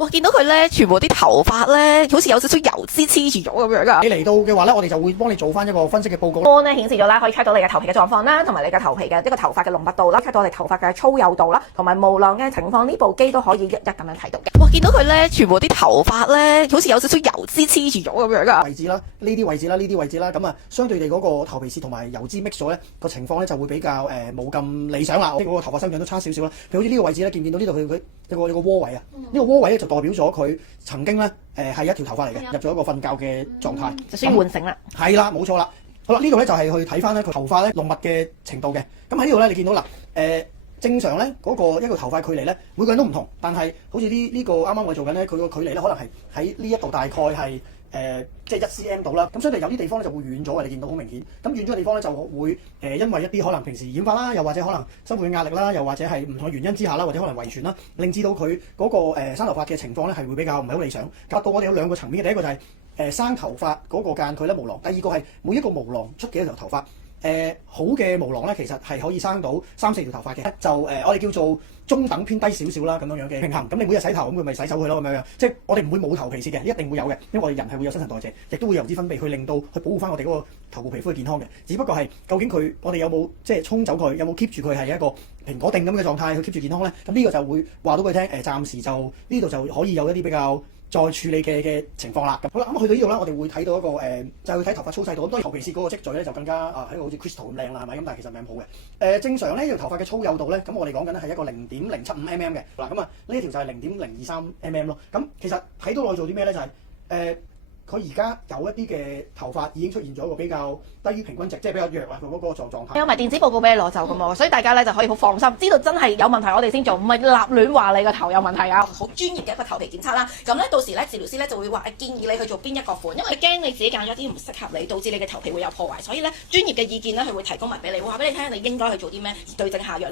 哇！見到佢咧，全部啲頭髮咧，好似有少少油脂黐住咗咁樣噶。你嚟到嘅話咧，我哋就會幫你做翻一個分析嘅報告。光咧顯示咗啦，可以 check 到你嘅頭皮嘅狀況啦，同埋你嘅頭皮嘅一個頭髮嘅濃密度啦，check 到我哋頭髮嘅粗幼度啦，同埋毛囊嘅情況，呢部機都可以一一咁樣睇到嘅。哇！見到佢咧，全部啲頭髮咧，好似有少少油脂黐住咗咁樣噶。位置啦，呢啲位置啦，呢啲位置啦，咁啊，相對地嗰個頭皮屑同埋油脂 mix 咗咧，個情況咧就會比較冇咁理想啦。嗰個頭髮生長都差少少啦。譬如好似呢個位置咧，見唔見到呢度佢有個窩位啊？呢個窩位咧就代表咗佢曾經咧係一條頭髮嚟嘅，入咗一個瞓覺嘅狀態，就需要喚醒啦。係啦，冇錯啦。好啦，呢度咧就係去睇翻咧佢頭髮咧濃密嘅程度嘅。咁喺呢度咧，你見到啦，正常咧嗰個一個頭髮距離咧，每個人都唔同，但係好似呢個啱啱我做緊咧，佢個距離咧可能係喺呢一度大概係即係1cm 度啦。咁相對有啲地方咧就會遠咗嘅，你見到好明顯。咁遠咗嘅地方咧就會因為一啲可能平時染髮啦，又或者可能生活嘅壓力啦，又或者係唔同嘅原因之下啦，或者可能遺傳啦，令至到佢嗰個生頭髮嘅情況咧係會比較唔係好理想。達到我哋有兩個層面嘅，第一個就係生頭髮嗰個間距咧毛囊，第二個係每一個毛囊出幾多條頭髮。好嘅毛囊咧，其實係可以生到3-4條頭髮嘅，就我哋叫做中等偏低少少啦，咁樣嘅平衡。咁你每日洗頭咁，佢咪洗手佢咯，咁樣。即係我哋唔會冇頭皮屑嘅，一定會有嘅，因為我哋人係會有新陳代謝，亦都會有油脂分泌去令到去保護翻我哋嗰個頭部皮膚嘅健康嘅。只不過係究竟我哋有冇即係沖走佢，有冇 keep 住佢係一個蘋果定咁嘅狀態去 keep 住健康咧？咁呢個就會話到俾佢聽，暫時就呢度就可以有一啲比較再處理嘅情況啦。咁好啦，咁去到呢度啦，我哋會睇到一個就係去睇頭髮粗細度。咁當然頭皮屑嗰個積聚咧就更加喺度好似 crystal 咁靚啦，係咪？咁但係其實唔係咁好嘅。正常咧呢條頭髮嘅粗幼度咧，咁我哋講緊咧係一個0.075 mm 嘅。嗱咁啊呢一條就係0.023 mm 咯。咁其實睇到落去做啲咩咧？就係佢而家有一啲嘅頭髮已經出現咗一個比較低於平均值，即係比較弱啊，佢嗰個狀態。有埋電子報告俾你攞走㗎嘛，所以大家咧就可以好放心，知道真係有問題我哋先做，唔係立亂話你個頭有問題啊。好專業嘅一個頭皮檢測啦，咁咧到時咧治療師咧就會話建議你去做邊一個款，因為驚你自己揀咗啲唔適合你，導致你嘅頭皮會有破壞，所以咧專業嘅意見咧佢會提供埋俾你，會話俾你聽你應該去做啲咩，對症下藥。